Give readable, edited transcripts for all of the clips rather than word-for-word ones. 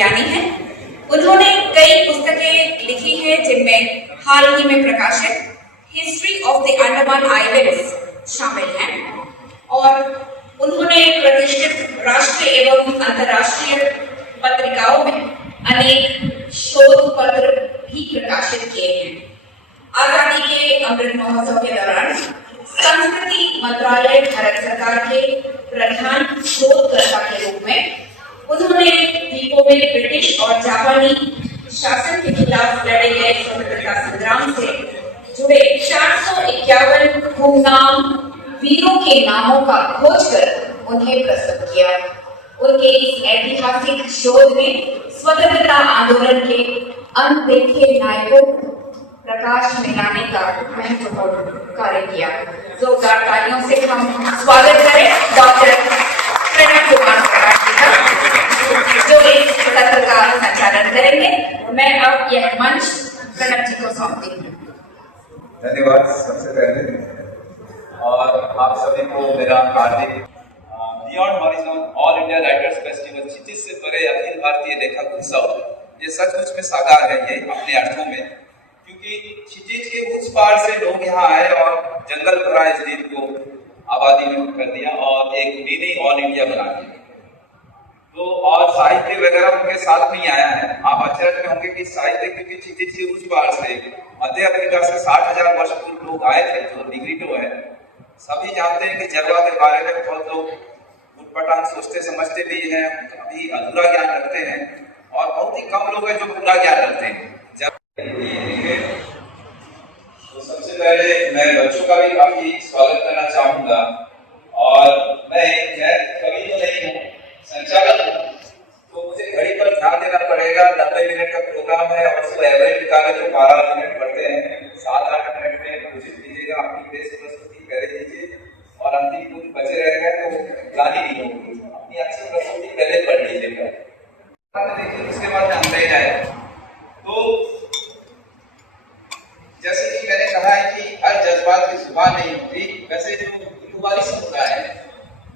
विज्ञानी हैं। उन्होंने कई पुस्तकें लिखी हैं जिनमें हाल ही में प्रकाशित history of the Andaman islands शामिल हैं और उन्होंने प्रतिष्ठित राष्ट्रीय एवं अंतर्राष्ट्रीय पत्रिकाओं में अनेक शोध पत्र भी प्रकाशित किए हैं। आजादी के अमृत महोत्सव के दौरान संस्कृति मंत्रालय भारत सरकार के प्रधान शोधकर्ता के रूप में उन्होंने द्वीपों में ब्रिटिश और जापानी शासन के खिलाफ लड़े गए स्वतंत्रता संग्राम से जुड़े 451 गुमनाम वीरों के नामों का खोज कर उन्हें प्रस्तुत किया। उनके इस ऐतिहासिक शोध ने स्वतंत्रता आंदोलन के अनदेखे नायकों प्रकाश में लाने का महत्वपूर्ण कार्य किया। जोरदार तालियों से हम स्वागत करें डॉक्टर प्रणब कुमार प्रकाश जी का, जो इस सत्र का संचालन करेंगे। मैं अब यह मंच प्रणब जी को सौंपती हूँ। धन्यवाद सबसे पहले, और आप सभी को मेरा हार्दिक beyond horizon all India writers festival क्षितिज से परे अखिल भारतीय लेखक उत्सव, ये सचमुच में साकार है ये अपने अर्थों में, क्योंकि क्षितिज के उस पार से लोग यहाँ आए और जंगल भरा इस द्वीप को आबादी में कर दिया और एक मिनी ऑल इंडिया बना दिया। तो और साहित्य वगैरह उनके साथ नहीं आया है। आप अचरज में होंगे कि साहित्य, क्योंकि क्षितिज के उस पार से मध्य अफ्रीका से 60,000 वर्ष पूर्व लोग आए थे, जो निग्रिटो है। सभी जानते हैं कि जलवा के बारे में बहुत लोग उटपटांग सोचते समझते भी हैं, अभी अधूरा ज्ञान रखते हैं, और बहुत ही कम लोग हैं जो पूरा ज्ञान रखते हैं। तो सबसे पहले मैं बच्चों का भी काफी स्वागत करना चाहूंगा, और मैं कवि तो नहीं हूँ, संचालक हूँ, तो मुझे घड़ी पर ध्यान देना पड़ेगा। 90 मिनट का प्रोग्राम है और उसको एवरेज निकाले तो 12 मिनट पड़ते हैं। 7-8 मिनट में कोशिश कीजिएगा अपनी बेस्ट प्रस्तुति कर दीजिए, और अंतिम कुछ बचे रह गए तो गाली नहीं होगी, अपनी अच्छी प्रस्तुति पहले पढ़ लीजिएगा। देखिए उसके बाद अंग्रेज आए। तो जैसे कि मैंने कहा है कि हर जज्बात की जुबान नहीं होती, वैसे जो निकोबारी समुदाय है,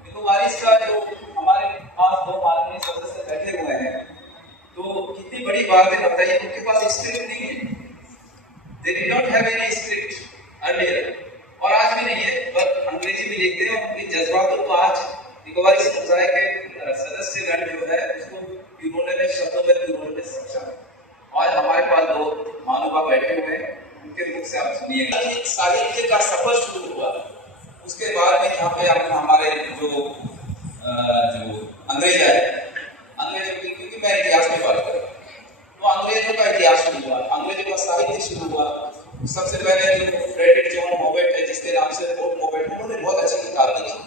निकोबारी का जो हमारे पास 2 माननीय सदस्य बैठे हुए हैं, तो कितनी बड़ी बात है बताइए, उनके पास स्क्रिप्ट नहीं है। They did not have any script earlier, और आज भी नहीं है, पर अंग्रेजी में लिखते हैं। उनके जज्बातों को आज निकोबारी समुदाय के सदस्यगण जो है उसको उन्होंने शब्दों में उन्होंने समझा। आज हमारे पास 2 महानुभाव बैठे हुए हैं, उनके मुख से आप सुनिएगा। साहित्य का सफर शुरू हुआ, उसके बाद में यहाँ पे आप हमारे जो अंग्रेज आए, अंग्रेजों की, क्योंकि मैं इतिहास में बात करूँ तो अंग्रेजों का इतिहास शुरू हुआ, अंग्रेजों का साहित्य शुरू हुआ। सबसे पहले जो फ्रेडरिक जॉन मॉवेट है, जिसके नाम से फोर्ट मॉवेट, उन्होंने बहुत अच्छी किताब लिखी।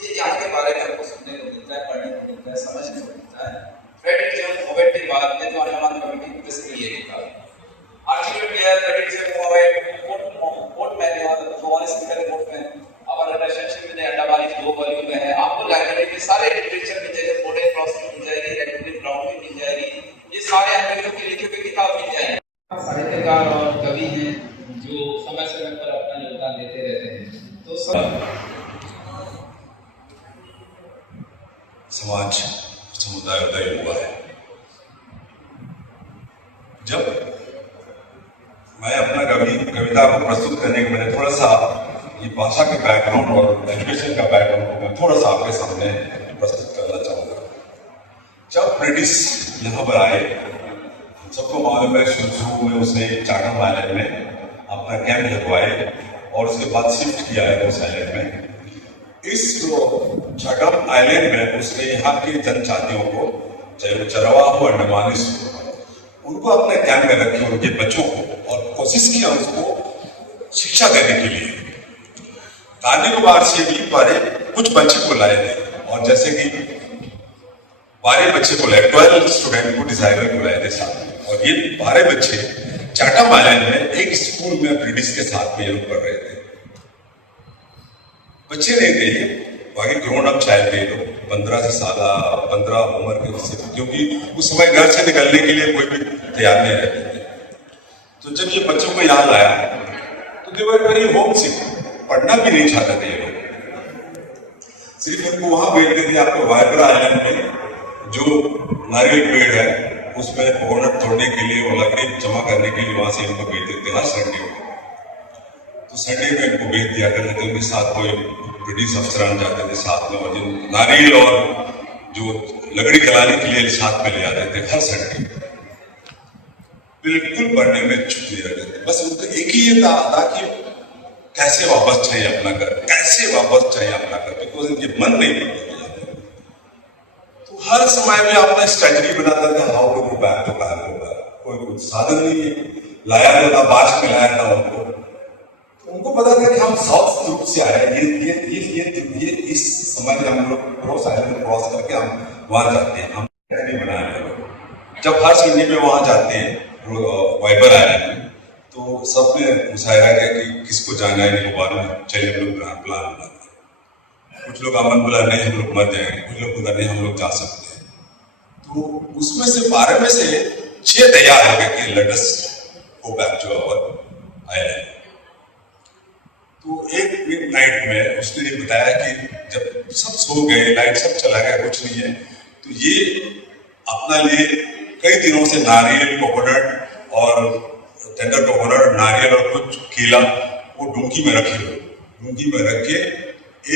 ये यहाँ के बारे में आपको सुनने को मिलता है, पढ़ने को मिलता है, समझने को मिलता है। फ्रेडरिक जॉन मॉवेट के बाद में जो अंडमान कमेटी की प्रसिद्ध ये किताब आर्टिकल किया फ्रेडरिक जॉन मॉवेट कोर्ट में कोर्ट में और रिलेशनशिप विद अंडमान 2 वॉल्यूम में है। आपको लाइब्रेरी में सारे लिटरेचर मिल जाएंगे, मॉडर्न फिलॉसफी मिल जाएगी, एडवर्ड ब्राउन भी मिल जाएगी, ये सारे अंग्रेजों के लिखे हुए किताब मिल जाएंगे। साहित्यकार और कवि हैं जो समय समय पर अपना योगदान देते रहते हैं। तो समाज समुदाय उदय हुआ है। जब मैं अपना कविता को प्रस्तुत करने के मैंने थोड़ा सा ये भाषा के बैकग्राउंड और एजुकेशन का बैकग्राउंड को मैं थोड़ा सा आपके सामने प्रस्तुत करना चाहूँगा। जब ब्रिटिश यहाँ पर आए, सबको मालूम है शुरू में उसने चाटम आइलैंड में अपना कैंप लगवाए और उसके बाद शिफ्ट किया है उस आइलैंड में। इस जो चाटम आइलैंड में उसने यहाँ की जनजातियों को, चाहे वो चरवा हो अंडमानीज हो, उनको अपने कैंप में रखे, उनके बच्चों को, और कोशिश किया उसको शिक्षा देने के लिए। गांधी को बाहर से भी बारे कुछ बच्चे को लाए थे, और जैसे कि 12 बच्चे को लाए, 12 स्टूडेंट को डिजाइनर को लाए थे साथ। और ये 12 बच्चे चाटम आइलैंड में एक स्कूल में ब्रिटिश के साथ में ये लोग पढ़ रहे थे। बच्चे नहीं थे ये, बाकी ग्रोन अप चाइल्ड थे लोग, 15 उम्र के उससे, क्योंकि उस समय घर से निकलने के लिए कोई भी तैयार नहीं रहते थे। तो जब ये बच्चों को यहाँ लाया तो दे वर वेरी होम सिक, पढ़ना भी नहीं चाहते थे ये लोग। सिर्फ उनको वहां भेजते थे आपको वाइब्रा आइलैंड में जो नारियल पेड़ है उसमें कोकोनट तोड़ने के लिए और लकड़ी जमा करने के लिए वहां से इनको भेज देते हर संडे को। तो संडे में इनको भेज दिया करते थे, उनके साथ कोई ब्रिटिश अफसरान जाते थे साथ में, और जिन नारियल और जो लकड़ी जलाने के लिए साथ में ले आते थे हर संडे। बिल्कुल पढ़ने में चुप नहीं रहते थे, बस उनको एक ही ये था कि कैसे वापस चाहिए अपना घर, कैसे वापस चाहिए अपना घर, बिकॉज इनके मन नहीं पड़ता। तो हर समय में अपना स्ट्रेटजी बनाता था, how to go back to Bangalore. कोई कुछ साधन नहीं लाया था, बारिश में लाया था उनको। तो उनको पता था कि हम साउथ ग्रुप से आए, ये इस समय में हम लोग क्रॉस आइलैंड क्रॉस करके हम वहां जाते हैं, हम नहीं बनाए। जब हर संडे में वहां जाते हैं वाइबर आइलैंड में, तो सब में मुशायरा है कि किसको जाना है निकोबार में, चलिए हम लोग प्लान बनाते हैं। कुछ लोग अमन बोला नहीं हम लोग मर जाएंगे, कुछ लोग बोला नहीं हम लोग जा सकते हैं। तो उसमें से 12 में से 6 तैयार हो गए कि let us go back to our island. तो एक मिडनाइट में उसने ये बताया कि जब सब सो गए, लाइट सब चला गया, कुछ नहीं है, तो ये अपना लिए कई दिनों से नारियल, कोकोनट और टेंडर कोकोनट, नारियल और कुछ केला वो डुंगी में रखे हुए, डुंगी में रख के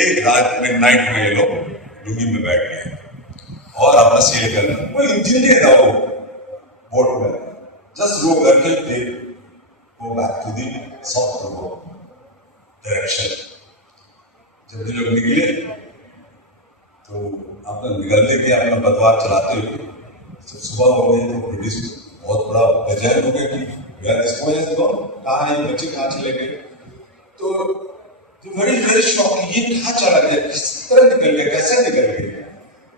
एक रात मिडनाइट में ये लोग डुंगी में बैठ गए और अपना सेल करना। कोई इंजन नहीं था वो बोट में, जस्ट रो करके they go back to the south direction. जब ये लोग निकले तो अपना निकलते के अपना बदवार चलाते हुए जब सुबह हो गई तो ब्रिटिश बहुत बड़ा बेचैन हो गया कि कहाँ है बच्चे, कहाँ चले गए। तो बड़ी शौक, ये कहाँ चला गया, किस तरह निकल गया, कैसे निकल गया।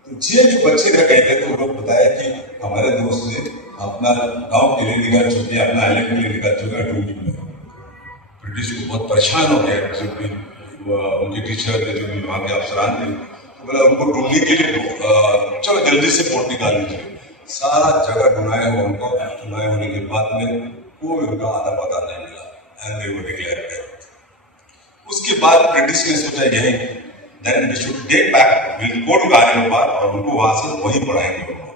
तो जो बच्चे रह गए थे तो लोग बताया कि हमारे दोस्त ने अपना गांव के लिए निकल चुके, अपना आइलैंड के लिए निकल चुका डूंगी में। ब्रिटिश को बहुत परेशान हो गया, जो भी उनके टीचर थे, जो भी वहाँ के अफसरान थे, तो बोला उनको डूंगी के लिए चलो जल्दी से बोट निकाल लीजिए। सारा जगह ढूंढाया हुआ उनको, ढूंढाए होने के बाद में कोई उनका आधा पता नहीं मिला and they were declared dead. उसके बाद ब्रिटिश ने सोचा यही then we should get back, will go to Ghaziabad और उनको वहां से वहीं पढ़ाएंगे उनको।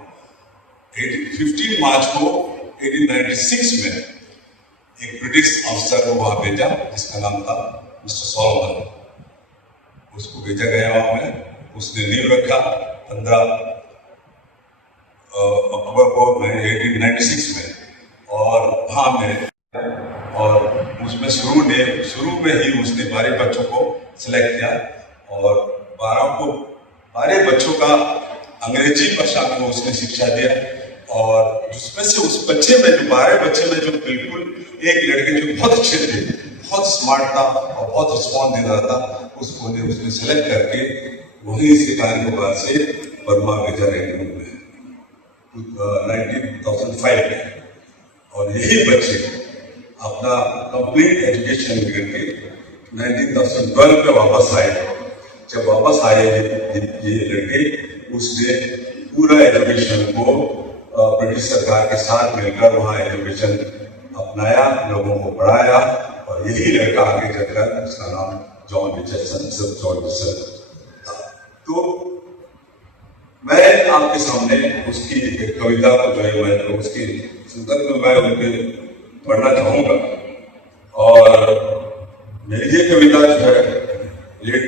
15 मार्च को 1896 में एक ब्रिटिश अफसर को वहां भेजा जिसका नाम था मिस्टर सॉलोमन। उसको भेजा गया वहां में, उसने नींव रखा 15 अक्टूबर को 1896 में, और वहां में और उसमें शुरू में ही उसने 12 बच्चों को सिलेक्ट किया और 12 बच्चों का अंग्रेजी भाषा में उसने शिक्षा दिया। और जिसमें से उस बच्चे में जो 12 बच्चे में जो बिल्कुल एक लड़के जो बहुत अच्छे थे, बहुत स्मार्ट था और बहुत रिस्पॉन्स दे रहा था, उसको उसने सिलेक्ट करके वहीं से गाजियाबाद से बर्मा भेजा रेलवे में 1905 में। और यही बच्चे अपना कंप्लीट एजुकेशन करके 1912 में वापस आए। जब वापस आए ये लड़के, उसने पूरा एजुकेशन को ब्रिटिश सरकार के साथ मिलकर वहाँ एजुकेशन अपनाया, लोगों को पढ़ाया, और यही लड़का आगे चलकर उसका नाम John Richardson, sir John Richardson था। तो मैं आपके सामने उसकी कविता को जो है मैं उसकी संदर्भ में मैं उनके पढ़ना चाहूंगा। और मेरी ये कविता जो है ये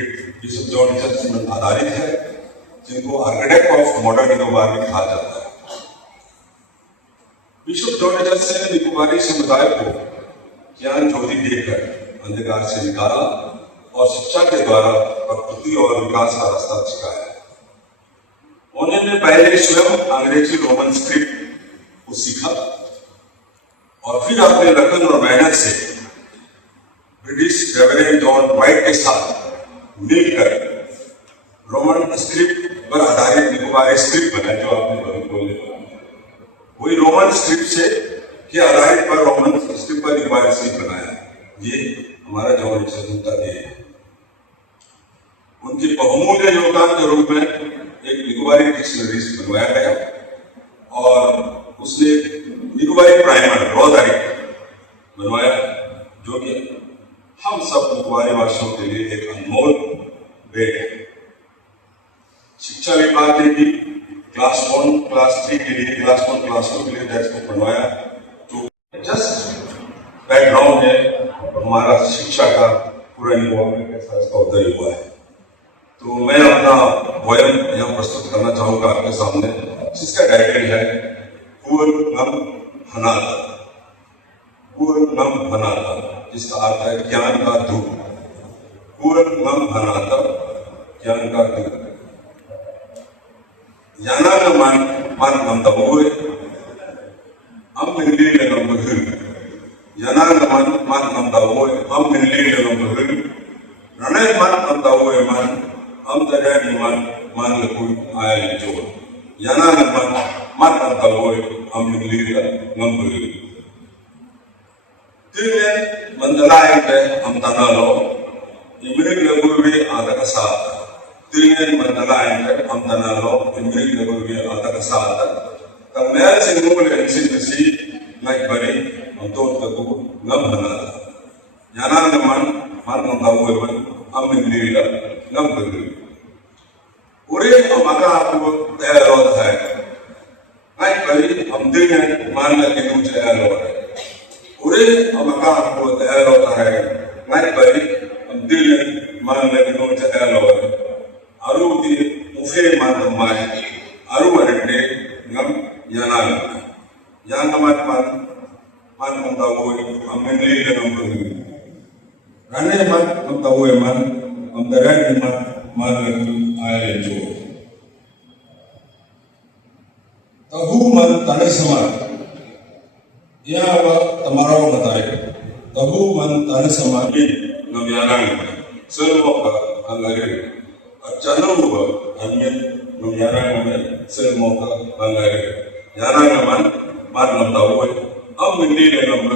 बिशप जॉन रिचर्डसन पर आधारित है, जिनको आर्किटेक्ट ऑफ मॉडर्न निकोबार भी कहा जाता है। बिशप जॉन रिचर्डसन ने निकोबारी समुदाय को ज्ञान ज्योति देकर अंधकार से निकाला और शिक्षा के द्वारा प्रकृति और विकास का रास्ता सिखाया। उन्होंने पहले स्वयं अंग्रेजी रोमन स्क्रिप्ट को सीखा और फिर अपने लगन और मेहनत से ब्रिटिश रेवरेंड जॉन वाइट के साथ मिलकर रोमन स्क्रिप्ट पर आधारित निकोबारी स्क्रिप्ट बनाया, जो आपने बोले वही रोमन स्क्रिप्ट से के आधारित पर रोमन स्क्रिप्ट पर निकोबारी स्क्रिप्ट बनाया। ये हमारा जॉन रिचर्डसन का है। उनके बहुमूल्य योगदान के रूप में एक निकोबारी डिक्शनरी बनवाया गया और उसने निकोबारी प्राइमर रॉदारी बनवाया, जो कि हम सब निकोबारी वासियों के लिए एक अनमोल भेंट है। शिक्षा विभाग ने भी क्लास 1, क्लास 3 के लिए, क्लास 1 क्लास 2 के लिए टेक्स्ट बुक बनवाया। तो जस्ट बैकग्राउंड है हमारा शिक्षा का पूरा इन्वॉल्वमेंट कैसा इसका उदय हुआ है। तो मैं अपना वयम यहाँ प्रस्तुत करना चाहूंगा आपके सामने, जिसका टाइटल है पूर्णम हनाता। पूर्णम हनाता जिसका अर्थ है ज्ञान का धूप। पूर्णम हनाता ज्ञान का धूप। याना man namdawoy am minli legam bahir. Yana man namdawoy am minli legam bahir. Ranay man namdawoy man am darani man lekui ayal jor. Yana man namdawoy am minli legam bahir. Tilen mandalay pe am tanalo. Imrik leguwe ada kasat. Tilen mandalay pe am tanalo. Imrik leguwe ada kasat. Kamel singul insinisi naik bari untuk teguh ngamhana. Yana man namdawoy man am minli legam bahir. Ure amaka apu tayarot hai. Naik bari am tilen man leguwe tayarot hai. पूरे अमका आपको तैयार होता है night बरी दिल मान लेकिन वो तैयार हो है आरु दी मुफे मान माय आरु वरडे गम याना मान दावो अमनली गम राने मान दावो मान अंदरन मान आए जो तहु मन तने समान यह तमारा बताए तबु मन तन समाधि नव्यानांग सर्व अंगरे अचानक अन्य नव्यानांग में सर्व अंगरे यानांग मन नमदावो अब मिली ले नम्र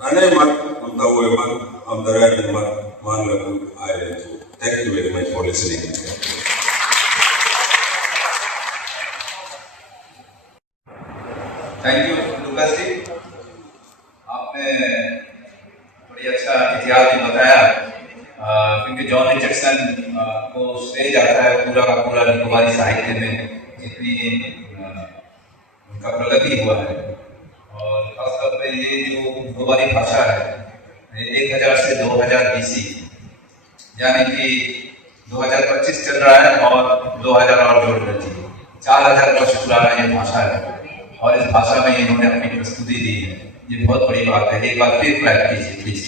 अने मन नमदावो मन अंदर मन लगू आए। Thank you very much for listening. Thank you Lucas ji, आपने बड़ी अच्छा इतिहास भी बताया, क्योंकि जॉन रिचर्डसन को श्रेय जाता है पूरा का पूरा निकोबारी साहित्य में जितनी उनका प्रगति हुआ है। और खासतौर पे ये जो निकोबारी भाषा है 1000 से 2000 BC यानी कि 2025 चल रहा है और 2000 और जोड़ लेती है 4000 वर्ष पुराना ये भाषा है और इस भाषा में इन्होंने अपनी प्रस्तुति दी है। ये बहुत बड़ी बात है। एक बार फिर क्लैप कीजिए प्लीज।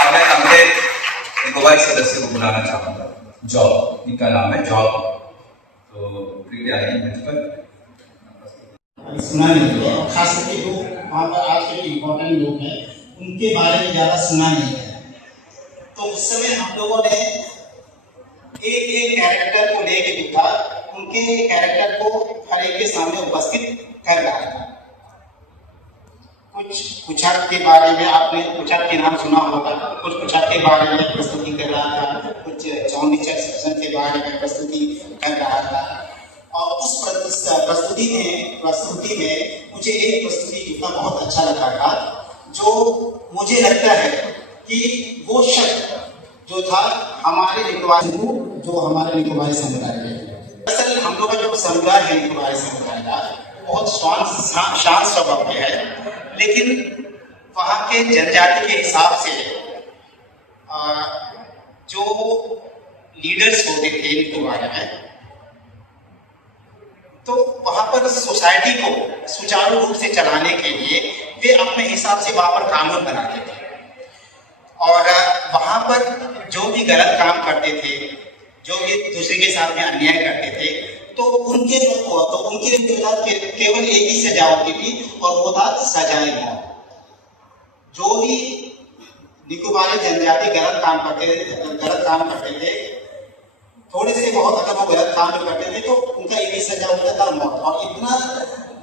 अब मैं अगले निकोबारी सदस्य को बुलाना चाहूंगा, जॉब, इनका नाम है जॉब, तो कृपया आइए मंच पर। सुना नहीं है, खास करके जो वहाँ पर आज के इम्पोर्टेंट लोग हैं उनके बारे में ज़्यादा सुना नहीं है। तो उस समय हम लोगों ने एक कैरेक्टर को लेके देखा, उनके कैरेक्टर को हर एक के सामने उपस्थित कर रहा था। कुछ कुछक के बारे में आपने कुछक के नाम सुना होगा, कुछ कुछक के बारे में प्रस्तुति कर रहा था, कुछ जॉन रिचर्डसन के बारे में प्रस्तुति कर रहा था। और उस प्रस्तुति में मुझे एक प्रस्तुति लिखना बहुत अच्छा लगा था, जो मुझे लगता है कि वो शब्द जो था हमारे निकोबारी समुदाय के। दरअसल हम लोग का जो समुदाय है निकोबारी समुदाय का बहुत शांत स्वभाव के है, लेकिन वहाँ के जनजाति के हिसाब से जो लीडर्स होते थे निकोबारी में, तो वहाँ पर सोसाइटी को सुचारू रूप से चलाने के लिए वे अपने हिसाब से वहाँ पर कानून बनाते थे और वहाँ पर जो भी गलत काम करते थे, जो भी दूसरे के साथ में अन्याय करते थे, तो उनके विरुद्ध केवल एक ही सजा होती थी और वो था सजाए मौत। जो भी निकोबारी जनजाति गलत काम करते थे, थोड़े से बहुत अगर वो गलत काम भी करते थे तो उनका एक ही सजा होता था, मौत। और इतना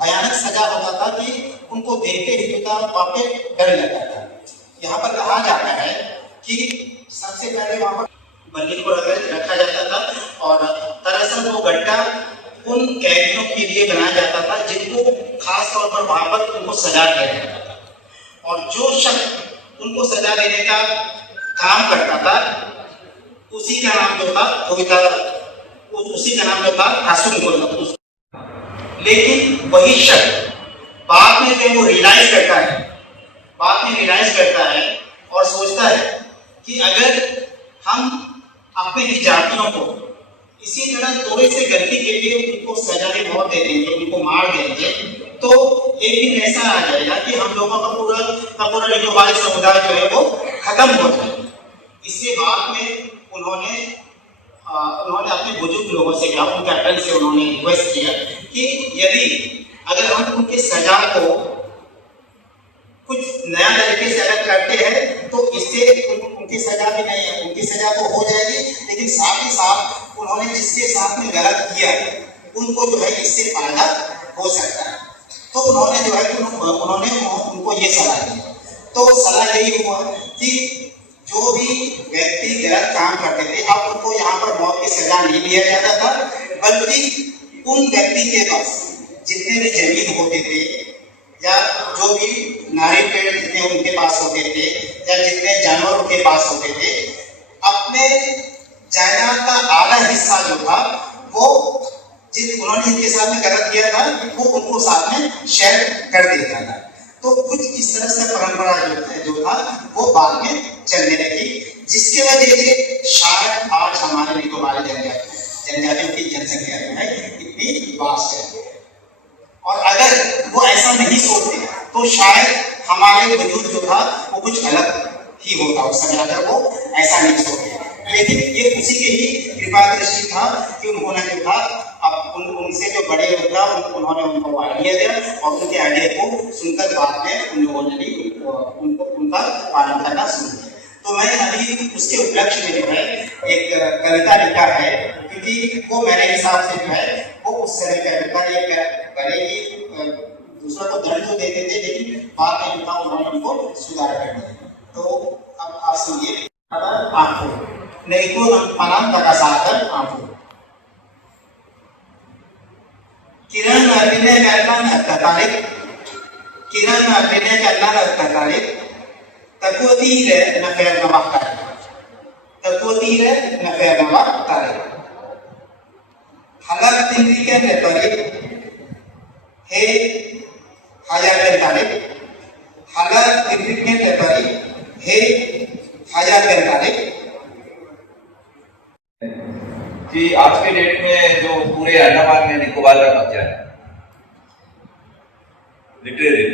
भयानक सजा होता था कि उनको देखते ही वहाँ पे डर लगता था। यहाँ पर कहा जाता है कि सबसे पहले वहाँ पर बंदी को रखा जाता था और दरअसल वो गड्ढा उन कैदियों के लिए बनाया जाता था जिनको खास तौर पर वहाँ पर उनको सजा दिया जाता था। और जो शख्स उनको सजा देने का काम करता था उसी का नाम जो था लेकिन वही शख्स बाद में जब वो रियलाइज करता है और सोचता है कि अगर हम अपने ही जातियों को इसी तरह थोड़े से गलती के लिए उनको सजाए मौत दे देंगे, उनको मार देंगे, तो एक दिन ऐसा आ जाएगा कि हम लोगों का पूरा निकोबारी समुदाय जो है वो खत्म हो जाएगा। इससे बाद में उन्होंने अपने बुजुर्ग लोगों से कहा, उनके अटल से उन्होंने रिक्वेस्ट किया कि यदि अगर हम उनके सजा को कुछ नया तरीके से अगर करते हैं तो इससे उनकी सजा भी नहीं है, उनकी सजा तो हो जाएगी, लेकिन साथ ही साथ उन्होंने जिसके साथ में गलत किया उनको जो है इससे फायदा हो सकता है। तो उन्होंने जो है उनको ये सलाह दी। तो सलाह यही हुआ कि जो भी व्यक्ति गलत काम करते थे, अब उनको यहाँ पर मौत की सजा नहीं दिया जाता था, बल्कि उन व्यक्ति के पास जितने भी जमीन होते थे या जो भी नारियल पेड़ जितने उनके पास होते थे या जितने जानवर उनके पास होते थे, अपने जायदाद का आधा हिस्सा जो था वो उन्होंने जिनके साथ में गलत किया था वो उनको साथ में शेयर कर देता था। तो कुछ इस तरह से परंपरा जो था वो बाद में चलने लगी, जिसके वजह से शायद आज हमारे निकोबारी जनजातियों की जनसंख्या जो है इतनी वास्ट है। और अगर वो ऐसा नहीं सोचते तो शायद हमारे वजूद जो था वो कुछ अलग ही होता उस समय, अगर वो ऐसा नहीं सोचते। लेकिन ये उसी के ही कृपा दृष्टि था कि उन्होंने जो था अब उनसे जो बड़े होता उन्होंने उनको आइडिया दिया और उनके आइडिया को सुनकर बाद में उन लोगों ने भी उनका पालन करना शुरू किया। तो मैं अभी उसके उपलक्ष्य में जो है एक कविता लिखा है, क्योंकि वो मेरे हिसाब से जो है वो उस तरह का कविता एक भले ही दूसरा को दर्द तो देते थे, लेकिन बाद में जो था उन्होंने उनको सुधार कर दिया। तो अब आप सुनिए, आंखों नहीं को पनाम तका साकर आंखों किरण अभिनय करना न तारीख, किरण अभिनय करना न तारीख, तकोतीरे न फेर नमक तारीख, तकोतीरे न फेर नमक तारीख, हलक तिंदिके ने तारीख हे हजार तारीख, हलक तिंदिके ने तारीख हे हजार तारीख। कि आज के डेट में जो पूरे अंडमान में निकोबार का कब्जा है लिटरेरी,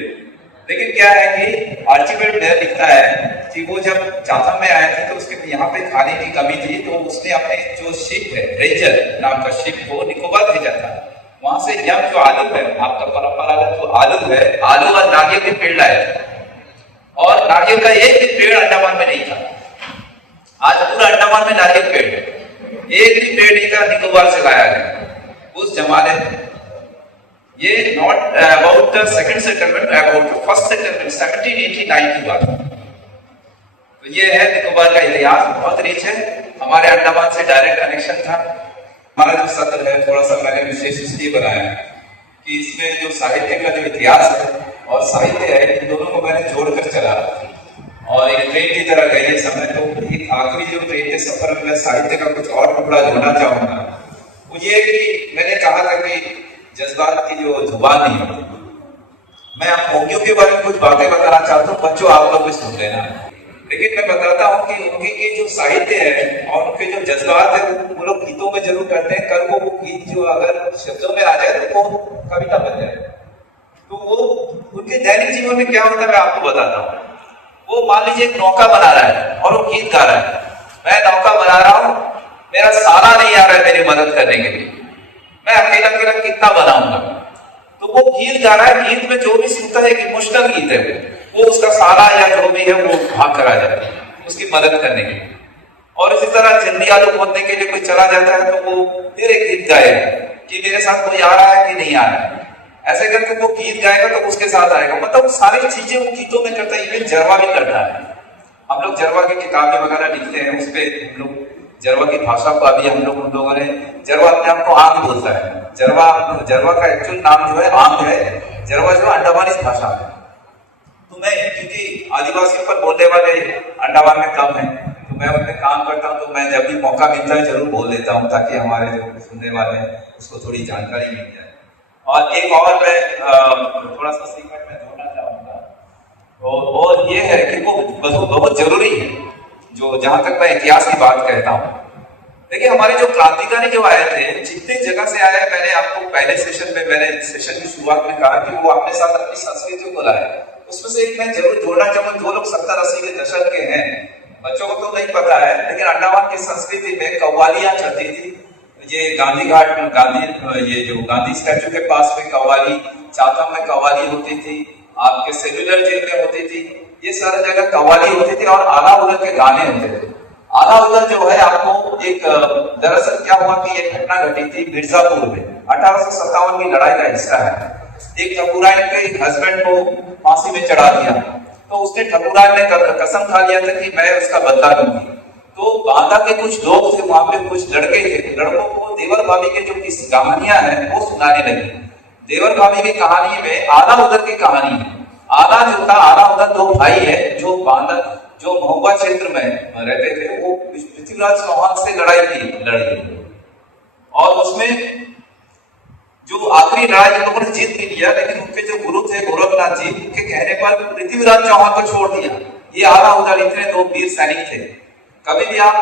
लेकिन क्या है कि आर्चिबल्ड ब्लेयर लिखता है कि वो जब चाथम में आए थे तो उसके यहाँ पे खाने की कमी थी, तो उसने अपने जो शिप है रेंजर नाम का शिप को निकोबार भेजा था। वहां से यम जो आलू है, आपका परंपरागत जो आलू है, आलू और नारियल के पेड़ लाए थे और नारियल का एक भी पेड़ अंडमान में नहीं था। आज पूरा अंडमान में नारियल पेड़ है, एक भी पेड़ नहीं था, निकोबार से लाया गया उस जमाने में। ये not about the second settlement, about first settlement 1789 की बात। तो ये है निकोबार का इतिहास, बहुत रिच है। हमारे अंडमान से डायरेक्ट कनेक्शन था। हमारा जो सत्र है थोड़ा सा मैंने विशेष इसलिए बनाया है कि इसमें जो साहित्य का जो इतिहास है और साहित्य है, इन दोनों को मैंने जोड़कर चला और एक ट्रेन की तरह गई समय। तो एक आखिरी जो ट्रेन के सफर में मैं साहित्य का कुछ और टुकड़ा जोड़ना चाहूंगा, वो ये कि मैंने कहा था कि जज्बात की जो जुबान नहीं होती। मैं आप होंगियों के बारे में कुछ बातें बताना चाहता हूँ, बच्चों आप लोग भी सुन लेना। लेकिन मैं बताता हूँ कि उनकी जो साहित्य है और उनके जो जज्बात है वो लोग गीतों में जरूर करते हैं। कल वो गीत जो अगर शब्दों में आ जाए तो वो कविता बन जाए। तो वो उनके दैनिक जीवन में क्या होता है मैं आपको बताता हूँ। वो मान लीजिए एक नौका बना रहा है और वो गीत गा रहा है, मैं नौका बना रहा हूँ, मेरा साला नहीं आ रहा है मेरी मदद करने के लिए, मैं अकेला अकेला कितना बनाऊंगा। तो वो गीत गा रहा है, गीत में जो भी सुनता है एक इमोशनल गीत है, वो उसका साला या जो भी है वो भाग कर आ जाता है उसकी मदद करने के लिए। और इसी तरह जिंदी आलू खोदने के लिए कोई चला जाता है तो वो फिर एक गीत गाएगा कि मेरे साथ कोई आ रहा है कि नहीं आ रहा है। ऐसे करके वो गीत गाएगा तो उसके साथ आएगा। मतलब सारी चीजें वो गीतों में करता है। इवन जरवा भी करता है। हम लोग जरवा की किताबें वगैरह लिखते हैं, उस पर हम लोग जरवा की भाषा को अभी हम लोगों ने जरवा अपने आप को आंग बोलता है। जरवा का एक्चुअल नाम जो है आंग है। जरवा जो अंडमानी भाषा है। तो मैं क्योंकि आदिवासी पर बोलने वाले अंडमान में कम है तो मैं उनमें काम करता हूँ, तो मैं जब भी मौका मिलता है जरूर बोल देता हूँ ताकि हमारे जो सुनने वाले हैं उसको थोड़ी जानकारी मिल जाए। और एक और मैं थोड़ा सा सीक्रेट में जोड़ना चाहूंगा, और ये है कि वो बहुत जरूरी है, जो जहां तक मैं इतिहास की बात कहता हूँ। देखिए, हमारे जो क्रांतिकारी जो आए थे, जितने जगह से आए, मैंने आपको पहले सेशन की शुरुआत में कहा कि वो अपने साथ अपनी संस्कृति को लाए। उसमें से एक मैं जरूर जोड़ना चाहूंगा, जो लोग 70-80 के दशक के हैं, बच्चों को तो नहीं पता है, लेकिन अंडमान की संस्कृति में कव्वालियां चलती थी। ये गांधी घाट में ये जो गांधी स्टैचू के पास में कव्वाली, चाथम में कव्वाली होती थी, आपके सेल्युलर जेल में होती थी, ये सारी जगह कव्वाली होती थी और आला उदल के गाने होते थे। आला उदल जो है, आपको एक दरअसल क्या हुआ कि एक घटना घटी थी मिर्जापुर में, 1857 की लड़ाई का हिस्सा है। एक ठकुराइन के हस्बैंड को फांसी में चढ़ा दिया, तो उसने ठकुराइन ने कसम खा लिया था कि मैं उसका बदला लूंगी। तो बांदा के कुछ लोग थे, वहां पे कुछ लड़के थे, लड़कों को देवर भाभी के जो कहानियां हैं वो सुनाने लगी। देवर भाभी की कहानी में आला उदल की कहानी है। आला जो था, आला उदल दो भाई है जो बांदा, जो महुआ क्षेत्र में रहते थे, वो पृथ्वीराज चौहान से लड़ी और उसमें जो आखिरी लड़ाई लोगों ने जीत भी लिया, लेकिन उनके जो गुरु थे गोरखनाथ जी, उनके कहने पर पृथ्वीराज चौहान को छोड़ दिया। ये आला उदल इतने दो वीर सैनिक थे। कभी भी आप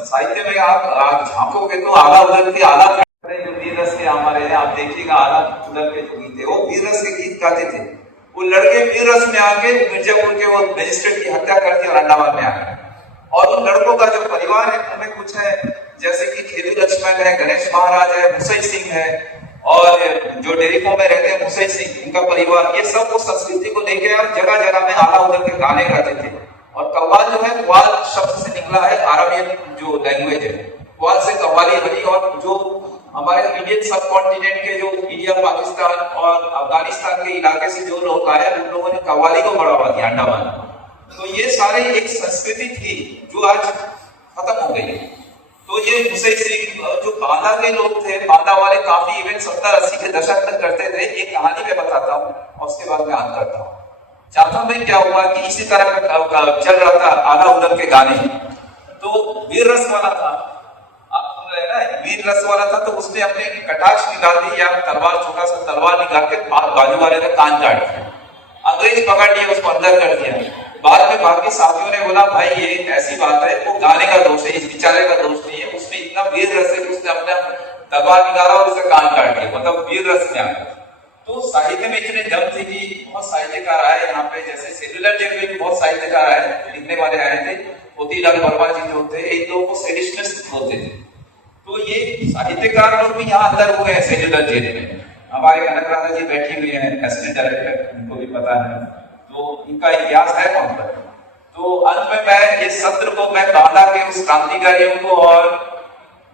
साहित्य में आप झांकोगे तो आला उदल के आला जो वीर रस के हमारे हैं, आप देखिएगा आला उदल के जो गीत थे, वो वीर रस के गीत गाते थे। वो लड़के वीर रस में आके मिर्जापुर के वो मजिस्ट्रेट की हत्या करके और अंडमान में आ गए। और उन लड़कों का जो परिवार है उनमें कुछ है, जैसे कि खेलू लक्ष्मण है, गणेश महाराज है, मुसई सिंह है, और जो डेरिको में रहते हैं मुसई सिंह, उनका परिवार, ये सब वो संस्कृति को लेके जगह जगह में आला उदल के गाने गाते थे। और कव्वाल जो है, क्वाल शब्द से निकला है, अरबियन जो लैंग्वेज है, क्वाल से कव्वाली बनी। और जो हमारे इंडियन सब कॉन्टिनेंट के जो इंडिया, पाकिस्तान और अफगानिस्तान के इलाके से जो लोग आए, उन लोगों ने कव्वाली को बढ़ावा दिया अंडमान। तो ये सारे एक संस्कृति थी जो आज खत्म हो गई। तो ये मुसई सिंह, जो बांदा के लोग थे, बांदा वाले काफी इवेंट 70-80 के दशक तक करते थे। एक कहानी मैं बताता हूँ और उसके बाद मैं अंत करता हूँ। चाथम में क्या हुआ कि इसी तरह का चल रहा था आला उदल के गाने, तो वीर रस वाला था, आप सुन रहे हैं ना, वीर रस वाला था, तो उसने अपने कटाक्ष निकाल दी या तलवार, छोटा सा तलवार निकाल के बाजू वाले का कान काट दिया। अंग्रेज पकड़ लिया, उसको अंदर कर दिया। बाद में बाकी साथियों ने बोला, भाई ये ऐसी बात है, वो गाने का दोष है, इस बेचारे का दोष नहीं है, उसने इतना वीर रस है कि उसने अपना तलवार निकाला और उसका कान काट दिया, मतलब वीर रस में आ गया। तो साहित्य में इतने दम थी कि बहुत साहित्यकार आए यहाँ पे, जैसे सेल्युलर जेल में भी बहुत साहित्यकार आए, लिखने वाले आए थे। मोतीलाल वर्मा जी जो थे, इन लोगों को सेडिशनिस्ट बोलते थे। तो ये साहित्यकार लोग भी यहाँ अंदर हुए हैं सेल्युलर जेल में। हमारे कनक राधा जी बैठी हुई हैं, एसिस्टेंट डायरेक्टर, उनको भी पता है, तो इनका इतिहास है वहां पर। तो अंत में मैं इस सत्र को, मैं बांदा के उस क्रांतिकारियों को और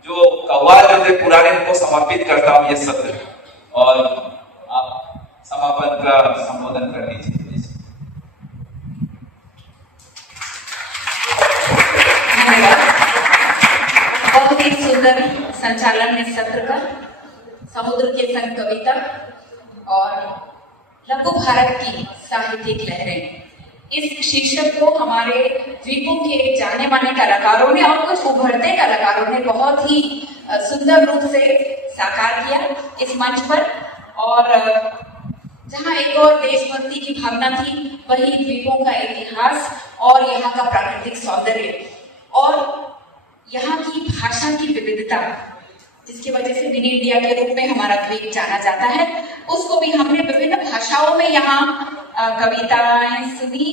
जो कव्वाल जो थे पुराने, उनको समर्पित करता हूँ ये सत्र। और आप समापन का संबोधन कर लीजिए। बहुत ही सुंदर संचालन इस सत्र का, समुद्र के संग कविता और लघु भारत की साहित्यिक लहरें, इस शीर्षक को हमारे द्वीपों के जाने माने कलाकारों ने और कुछ उभरते कलाकारों ने बहुत ही सुंदर रूप से साकार किया इस मंच पर। और जहाँ एक और देशभक्ति की भावना थी, वही द्वीपों का इतिहास और यहाँ का प्राकृतिक सौंदर्य और यहाँ की भाषा की विविधता, जिसकी वजह से मिनी इंडिया के रूप में हमारा द्वीप जाना जाता है, उसको भी हमने विभिन्न भाषाओं में यहाँ कविताएं सुनी